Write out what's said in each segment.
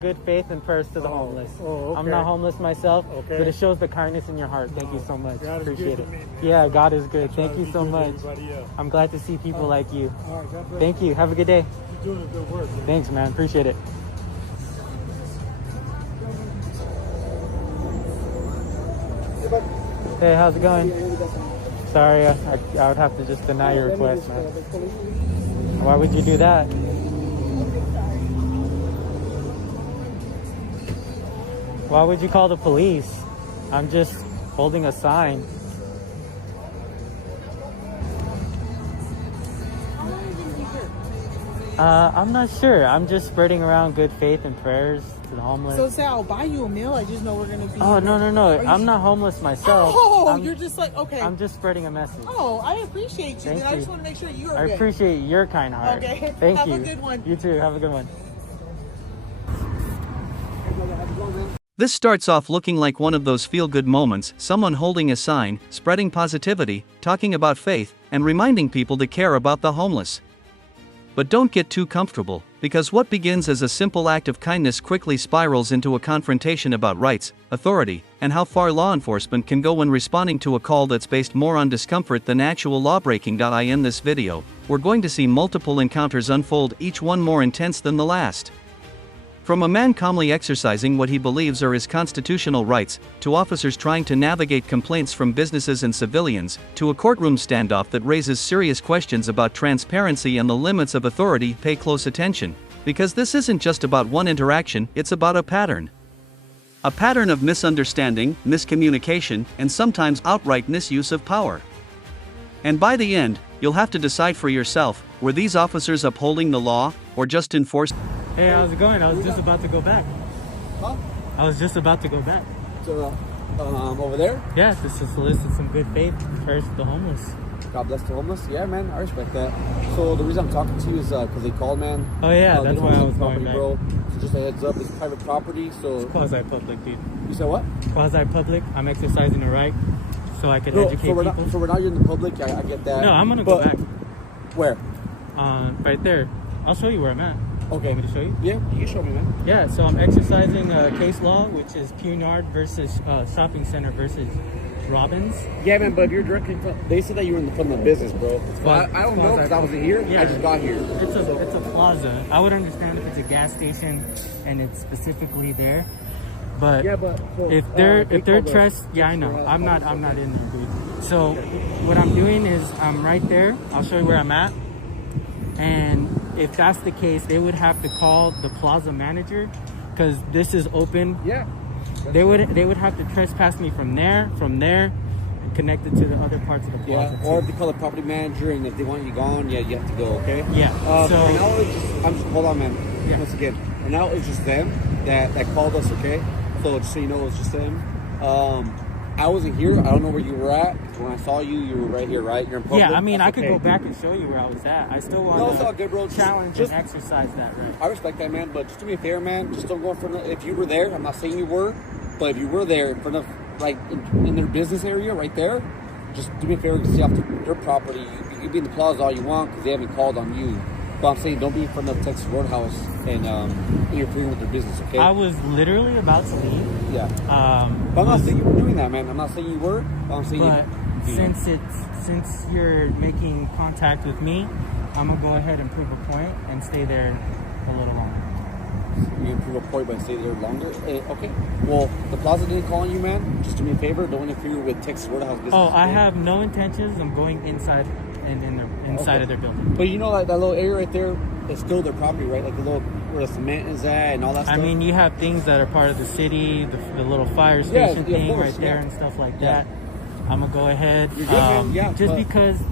Good faith and prayers to the homeless. Okay. I'm not homeless myself, Okay. but it shows the kindness in your heart. Thank you so much. God is Appreciate good it. to me, man. Yeah, God is good. Thank you so Good to much. everybody else. I'm glad to see people like you. All right, God bless Thank you. Have a good day. You're doing a good work, man. Thanks, man. Appreciate it. Hey, how's it going? Sorry, I would have to just deny your request, man. Why would you do that? Why would you call the police? I'm just holding a sign. I'm not sure. I'm just spreading around good faith and prayers to the homeless. So say I'll buy you a meal. I just know we're gonna be. Oh, no. I'm not homeless myself. Oh, you're just like, okay. I'm just spreading a message. Oh, I appreciate you. Thank I just you. want to make sure you are I good. appreciate your kind heart. Okay. Thank you. Have a good one. You too. Have a good one. This starts off looking like one of those feel-good moments, someone holding a sign, spreading positivity, talking about faith, and reminding people to care about the homeless. But don't get too comfortable, because what begins as a simple act of kindness quickly spirals into a confrontation about rights, authority, and how far law enforcement can go when responding to a call that's based more on discomfort than actual lawbreaking. In this video, we're going to see multiple encounters unfold, each one more intense than the last. From a man calmly exercising what he believes are his constitutional rights, to officers trying to navigate complaints from businesses and civilians, to a courtroom standoff that raises serious questions about transparency and the limits of authority. Pay close attention, because this isn't just about one interaction, it's about a pattern. A pattern of misunderstanding, miscommunication, and sometimes outright misuse of power. And by the end, you'll have to decide for yourself, were these officers upholding the law, or just enforcing? Hey, how's it going? I was just about to go back. Huh? I was just about to go back. So, over there? Yeah, just to solicit some good faith prayers to the homeless. God bless the homeless. Yeah, man, I respect that. So the reason I'm talking to you is because they called, man. Oh yeah, that's why I was property, going back. bro. So just a heads up, it's private property, so... It's quasi-public, dude. You said what? Quasi-public. I'm exercising a right so I can No, educate so we're people. not, so we're not in the public, I get that. No, I'm gonna go back. Where? Right there. I'll show you where I'm at. Okay. Want me to show you? Yeah, you can show me, man. Yeah, so I'm exercising case law, which is Cunard versus Shopping Center versus Robbins. Yeah, man, but if you're directly they said that you were from the business, bro. Well, I don't know because I wasn't here. Yeah. I just got here. It's a plaza. I would understand if it's a gas station and it's specifically there. But Yeah, but so, if they're yeah, I know. I'm not in there, dude. So what I'm doing is I'm right there. I'll show you where I'm at. And if that's the case, they would have to call the plaza manager because this is open. Yeah. They would have to trespass me from there, and connect it to the other parts of the plaza. Yeah, or if they call the property manager and if they want you gone, yeah, you have to go, okay? Yeah. So right now I'm just hold on, man. Yeah. Once again, right now it's just them that called us, okay? So just so you know, it's just them. I wasn't here. I don't know where you were at. When I saw you, you were right here, right? You're in public. Yeah, I mean, That's I could okay. go back and show you where I was at. I still want No, it's all good, bro. to challenge Just- and exercise that right. I respect that, man, but just do me a favor, man. Just don't go in front of. If you were there, I'm not saying you were, but if you were there in front of, like, in their business area right there, just do me a favor and stay off their property. You can be in the plaza all you want because they haven't called on you. But I'm saying don't be in front of Texas Roadhouse and interfering with their business, okay? I was literally about to leave. Yeah. But I'm not saying you were doing that, man. I'm not saying you were. But I'm saying But you know. since you're making contact with me, I'm gonna go ahead and prove a point and stay there a little longer. You can prove a point by staying there longer. Okay. Well, the plaza didn't call on you, man. Just do me a favor. Don't interfere with Texas Roadhouse business. Oh, I okay? have no intentions of going inside inside of their building. But you know, like that little area right there, it's still their property, right? Like the little where the cement is at and all that stuff. I mean, you have things that are part of the city, the little fire station of thing course, right there yeah. and stuff like Yeah. that. I'm gonna go ahead. You're good, man. Yeah, just but- because Go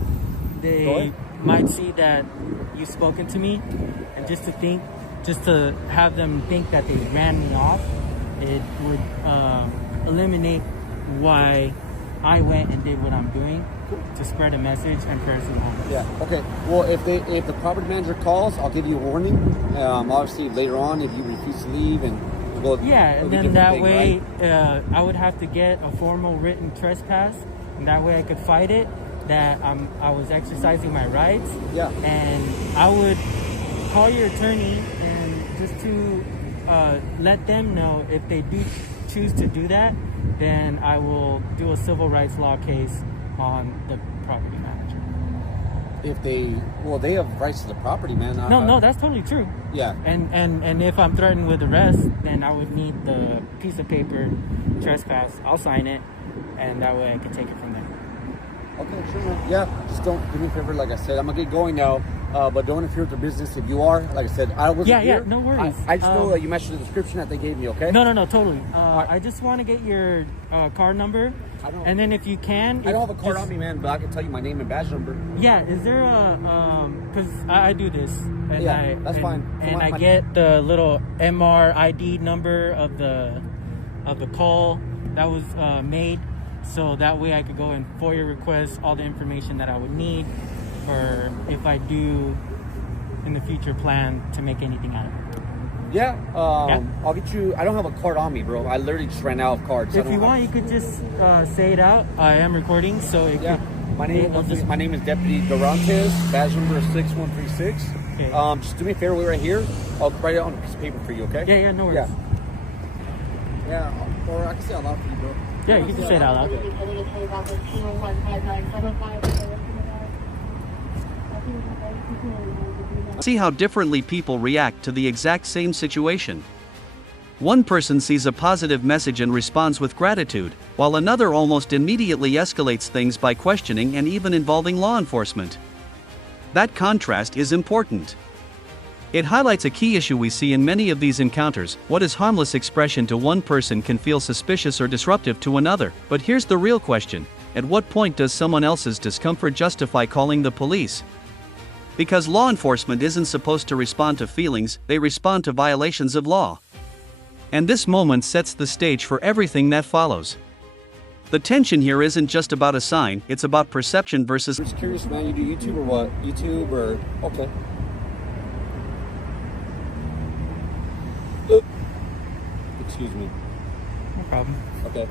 they ahead. might see that you've spoken to me, and just to have them think that they ran me off, it would eliminate why I went and did what I'm doing to spread a message and prayers to the homeless. Yeah. Okay. Well, if the property manager calls, I'll give you a warning. Obviously, later on, if you refuse to leave and well, Yeah, it'll and be then different that thing, way right? I would have to get a formal written trespass, and that way I could fight it. That I was exercising my rights. Yeah. And I would call your attorney and just to let them know if they do choose to do that, then I will do a civil rights law case on the property manager. If they have rights to the property, man. No, that's totally true. Yeah. And if I'm threatened with arrest, then I would need the piece of paper, trespass. I'll sign it, and that way I can take it from there. Okay, sure, man. Yeah, just don't do me a favor. Like I said, I'm gonna get going now. But don't interfere with the business if you are. Like I said, I wasn't here. Yeah, no worries. I just know that you mentioned the description that they gave me, okay? No, totally. I just want to get your card number, and then if you can... I don't have a card on me, man, but I can tell you my name and badge number. Yeah, is there a... Because I do this. And yeah, that's fine. And I get the little MRID number of the call that was made, so that way I could go and FOIA request all the information that I would need, or if I do in the future plan to make anything out of it. Yeah, I'll get you. I don't have a card on me, bro. I literally just ran out of cards. If you want, you could just say it out. I am recording, so it yeah. could, My name is Deputy Durantes. Badge number is 6136. Okay. Just do me a favor, wait right here. I'll write it on a piece of paper for you, okay? Yeah, no worries. Yeah, or I can say it out loud for you, bro. Yeah, you can just say it out loud. See how differently people react to the exact same situation. One person sees a positive message and responds with gratitude, while another almost immediately escalates things by questioning and even involving law enforcement. That contrast is important. It highlights a key issue we see in many of these encounters. What is harmless expression to one person can feel suspicious or disruptive to another. But here's the real question: at what point does someone else's discomfort justify calling the police? Because law enforcement isn't supposed to respond to feelings, they respond to violations of law. And this moment sets the stage for everything that follows. The tension here isn't just about a sign, it's about perception versus... I'm just curious, man, you do YouTube or what? YouTube or... Okay. Excuse me. No problem. Okay.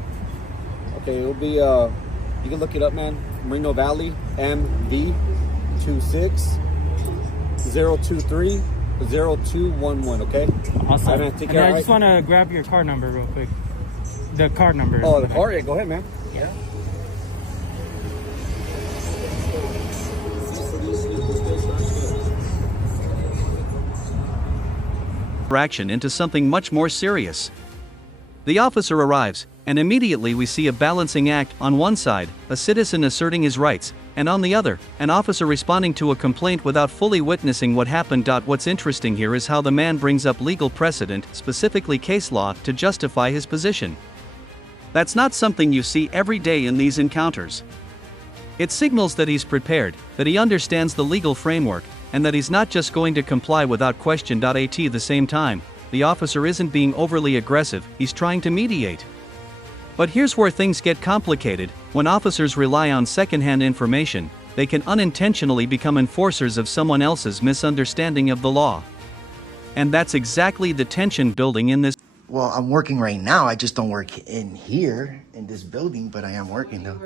Okay, it'll be, you can look it up, man. Moreno Valley, MV26 023 0211, okay? Awesome. Right, man, take care, I just want to grab your card number real quick. The card number. Oh, the card? Yeah, go ahead, man. Yeah. Action into something much more serious. The officer arrives, and immediately we see a balancing act. On one side, a citizen asserting his rights, and on the other, an officer responding to a complaint without fully witnessing what happened. What's interesting here is how the man brings up legal precedent, specifically case law, to justify his position. That's not something you see every day in these encounters. It signals that he's prepared, that he understands the legal framework, and that he's not just going to comply without question. At the same time, the officer isn't being overly aggressive, he's trying to mediate. But here's where things get complicated: when officers rely on secondhand information, they can unintentionally become enforcers of someone else's misunderstanding of the law. And that's exactly the tension building in this. Well, I'm working right now. I just don't work in here, in this building, but I am working though.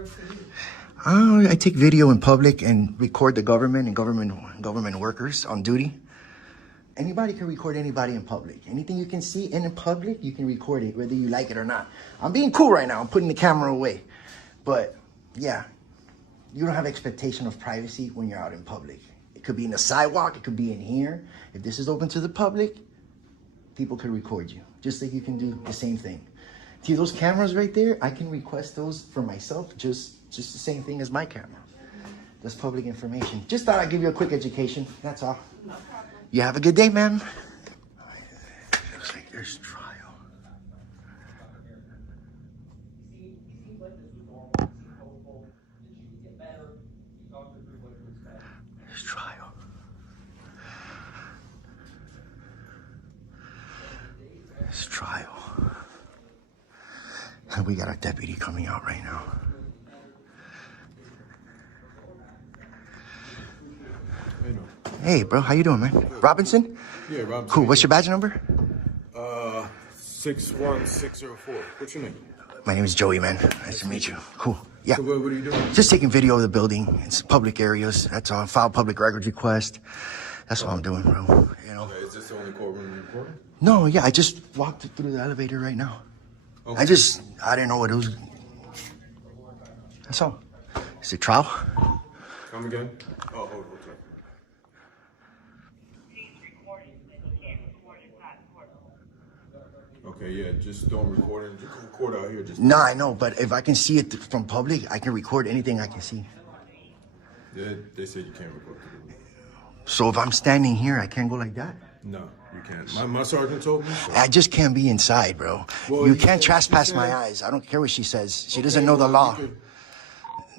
I take video in public and record the government and government workers on duty. Anybody can record anybody in public. Anything you can see in public, you can record it, whether you like it or not. I'm being cool right now. I'm putting the camera away. But yeah, you don't have expectation of privacy when you're out in public. It could be in the sidewalk. It could be in here. If this is open to the public, people could record you. Just like you can do the same thing. See those cameras right there? I can request those for myself, just the same thing as my camera. That's public information. Just thought I'd give you a quick education. That's all. No problem. You have a good day, ma'am. Looks like there's trial. There's trial. There's trial. And we got a deputy coming out right now. Hey, bro, how you doing, man? Robinson? Yeah, Robinson. Cool. What's your badge number? 61604. What's your name? My name is Joey, man. Nice to meet you. Cool. Yeah. So what are you doing? Just taking video of the building. It's public areas. That's all. File public records request. That's what I'm doing, bro. You know. Okay, is this the only the courtroom recording? No, yeah, I just walked through the elevator right now. Okay. I didn't know what it was. That's all. Is it trial? Come again? Oh, hold on. Okay, yeah, just don't record it. You can record out here. Just No, I know, but if I can see it from public, I can record anything I can see. they said you can't record. So if I'm standing here, I can't go like that? No, you can't. My sergeant told me. So. I just can't be inside, bro. Well, you he can't said- trespass he my said- eyes. I don't care what she says. She Okay, doesn't know the well, law. you could-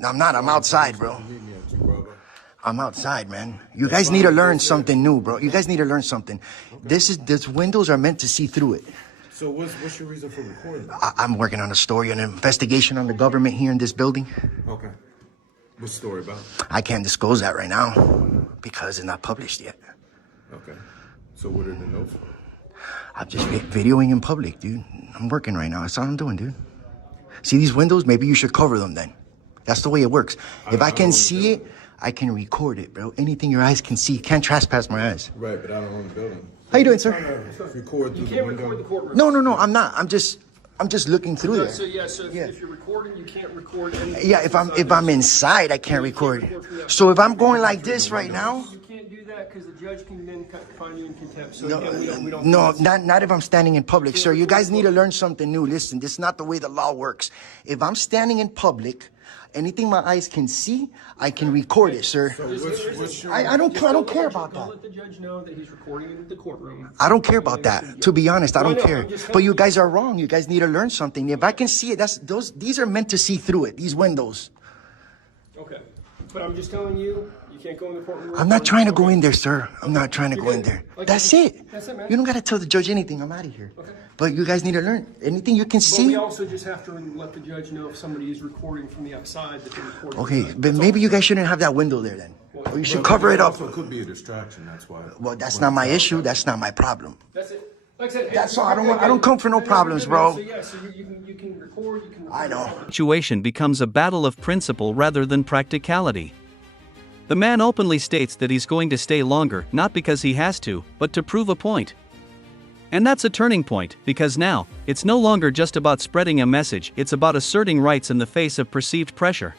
I'm not. I'm outside, bro. You meet me at 2, brother. I'm outside, man. You guys need to learn something new, bro. You guys need to learn something. These windows are meant to see through it. So what's your reason for recording? I'm working on a story, an investigation on the government here in this building. Okay. What's the story about? I can't disclose that right now because it's not published yet. Okay. So what are the notes? I'm just videoing in public, dude. I'm working right now. That's all I'm doing, dude. See these windows? Maybe you should cover them then. That's the way it works. If I can see it, I can record it, bro. Anything your eyes can see. Can't trespass my eyes. Right, but I don't own the building. How you doing, sir? Record through the window. No, I'm not. I'm just looking through there. So if you're recording, you can't record anything. Yeah, if I'm inside, I can't record. So if I'm going like this right now, You can't do that because the judge can then find you in contempt. So no, we don't no, not if I'm standing in public, sir. You guys need to learn something new. Listen, this is not the way the law works. If I'm standing in public, anything my eyes can see, I can record it, sir. So what's your... I don't care about Don't that. let the judge know that he's recording in the courtroom. I don't care about that. To be honest, I Well, don't no, care. I'm just But you telling guys are wrong. You guys need to learn something. If I can see it, these are meant to see through it. These windows. Okay. But I'm just telling you, you can't go in the courtroom. I'm not trying to go in there, sir. I'm not trying to go in there. Like, That's it. That's it, man. You don't got to tell the judge anything. I'm out of here. Okay. But you guys need to learn. Anything you can But see. we also just have to let the judge know if somebody is recording from the outside that they're recording. Okay, inside. but That's maybe all. you guys shouldn't have that window there then. Or you should Well, cover it up. also could be a distraction, that's why. Well, that's not my issue. That's not my problem. That's it. Like I said, That's all. I don't come for no problems, bro. So yeah, so you can record. You can. I know. Situation becomes a battle of principle rather than practicality. The man openly states that he's going to stay longer, not because he has to, but to prove a point. And that's a turning point, because now, it's no longer just about spreading a message, it's about asserting rights in the face of perceived pressure.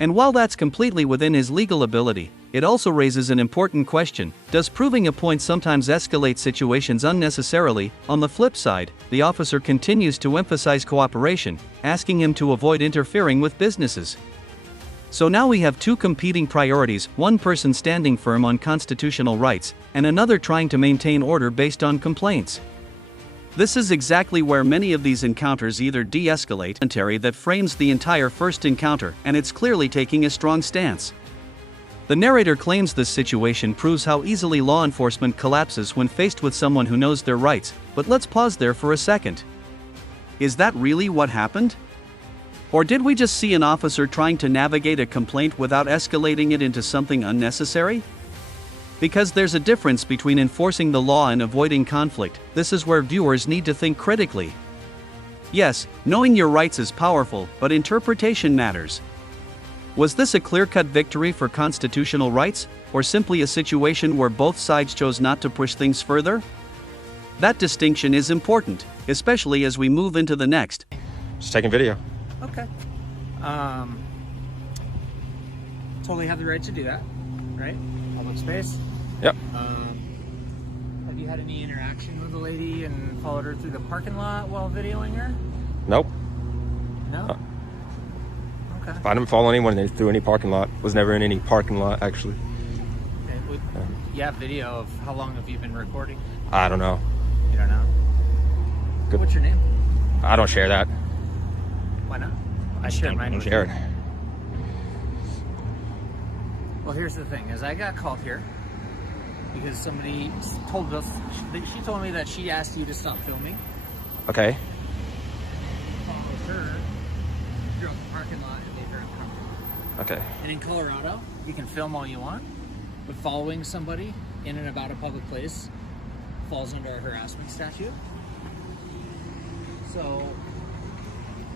And while that's completely within his legal ability, it also raises an important question: does proving a point sometimes escalate situations unnecessarily? On the flip side, the officer continues to emphasize cooperation, asking him to avoid interfering with businesses. So now we have two competing priorities, one person standing firm on constitutional rights, and another trying to maintain order based on complaints. This is exactly where many of these encounters either de-escalate, commentary that frames the entire first encounter, and it's clearly taking a strong stance. The narrator claims this situation proves how easily law enforcement collapses when faced with someone who knows their rights, but let's pause there for a second. Is that really what happened? Or did we just see an officer trying to navigate a complaint without escalating it into something unnecessary? Because there's a difference between enforcing the law and avoiding conflict. This is where viewers need to think critically. Yes, knowing your rights is powerful, but interpretation matters. Was this a clear-cut victory for constitutional rights, or simply a situation where both sides chose not to push things further? That distinction is important, especially as we move into the next. Just taking video. Okay. Totally have the right to do that, right? Public space. Yep. Have you had any interaction with the lady and followed her through the parking lot while videoing her? Nope. No? Okay. I didn't follow anyone through any parking lot. Was never in any parking lot, actually. You have video of how long have you been recording? I don't know. You don't know? Good. What's your name? I don't share that. Why not? I share mine Don't with share you. it. Well, here's the thing, is I got called here because somebody told us, she told me that she asked you to stop filming. Okay. Followed her throughout the parking lot and made her uncomfortable. Okay. And in Colorado, you can film all you want, but following somebody in and about a public place falls under a harassment statute. So,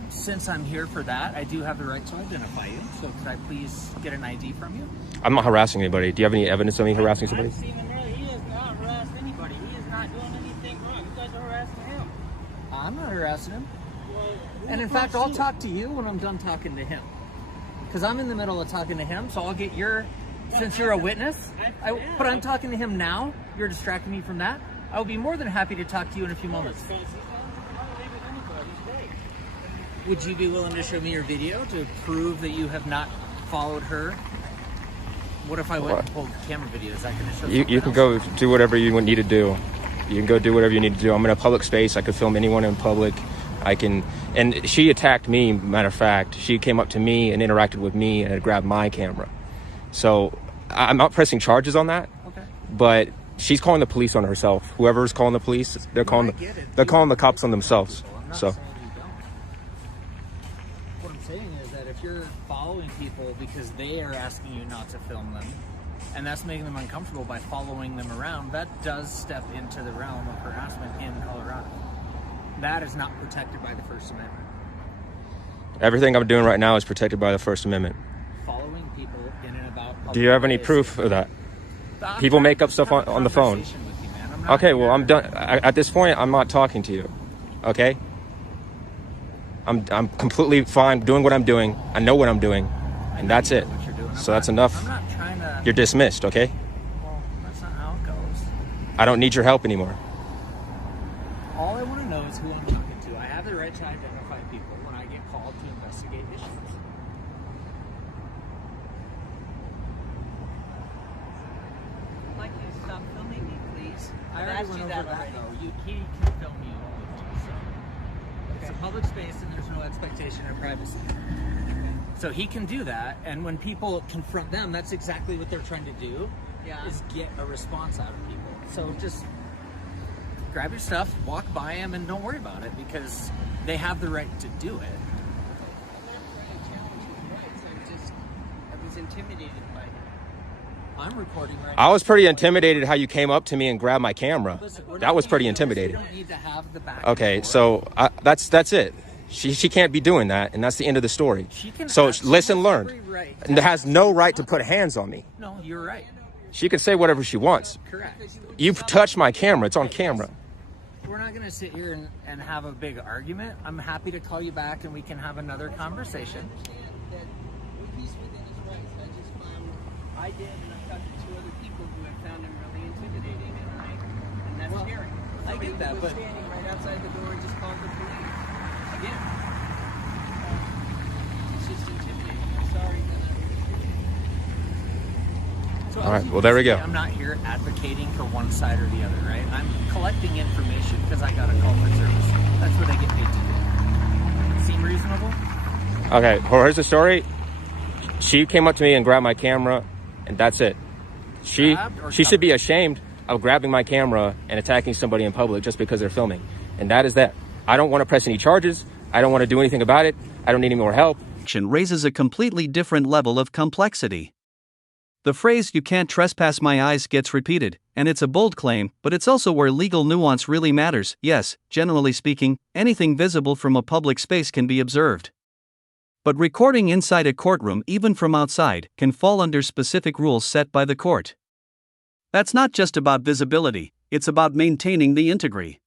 since I'm here for that, I do have the right to identify you. So could I please get an ID from you? I'm not harassing anybody. Do you have any evidence of me harassing somebody? I've seen him there. He has not harassed anybody. He I'm not harassing him. And in fact, I'll talk to you when I'm done talking to him. Because I'm in the middle of talking to him, so I'll get your, since you're a witness, but I'm talking to him now, you're distracting me from that. I will be more than happy to talk to you in a few moments. Would you be willing to show me your video to prove that you have not followed her? What if I went and pulled camera video? Is that going to show You can go do whatever you need to do. You can go do whatever you need to do. I'm in a public space. I could film anyone in public. I can, and she attacked me, matter of fact. She came up to me and interacted with me and had grabbed my camera. So I'm not pressing charges on that. Okay. But she's calling the police on herself. Whoever's calling the police, they're calling the cops on themselves. So what I'm saying is that if you're following people because they are asking you not to film them, and that's making them uncomfortable by following them around, that does step into the realm of harassment in Colorado. That is not protected by the First Amendment. everything I'm doing right now is protected by the First Amendment. Following people in and about public. Do you have any proof of that? People make up stuff on the phone. Okay, well, I'm done. At this point, I'm not talking to you. Okay? I'm completely fine doing what I'm doing. I know what I'm doing. And that's it. So that's enough. I'm not trying to... You're dismissed, okay? Well, that's not how it goes. I don't need your help anymore. All I want to know is who I'm talking to. I have the right to identify people when I get called to investigate issues. I'd like you to stop filming me, please. I I've already asked went you over that that. already. No, he can film you only, so. It's a public space and there's no expectation of privacy. So he can do that, and when people confront them, that's exactly what they're trying to do, is get a response out of people. So just grab your stuff, walk by them, and don't worry about it, because they have the right to do it. I was intimidated by him. I'm recording right I now. was pretty intimidated how you came up to me and grabbed my camera. Listen, That was pretty intimidating. We don't need to have the back. Okay, so that's it. She can't be doing that, and that's the end of the story. So lesson learned. Right. And has no right to put hands on me. No, you're right. She can say whatever she wants. Correct. You've touched my camera. It's on camera. We're not going to sit here and have a big argument. I'm happy to call you back and we can have another conversation. I did, and I talked to two other people who had found him really intimidating, and that's scary. I get that, was but standing right outside the door and just called the police. Again, it's just intimidating. I'm sorry that So All right, well, there we go. I'm not here advocating for one side or the other, right? I'm collecting information because I got a call for service. That's what I get paid to do. Seem reasonable? Okay, well, here's the story. She came up to me and grabbed my camera, and that's it. She should be ashamed of grabbing my camera and attacking somebody in public just because they're filming. And that is that. I don't want to press any charges. I don't want to do anything about it. I don't need any more help. Raises a completely different level of complexity. The phrase "you can't trespass my eyes" gets repeated, and it's a bold claim, but it's also where legal nuance really matters. Yes, generally speaking, anything visible from a public space can be observed. But recording inside a courtroom, even from outside, can fall under specific rules set by the court. That's not just about visibility, it's about maintaining the integrity.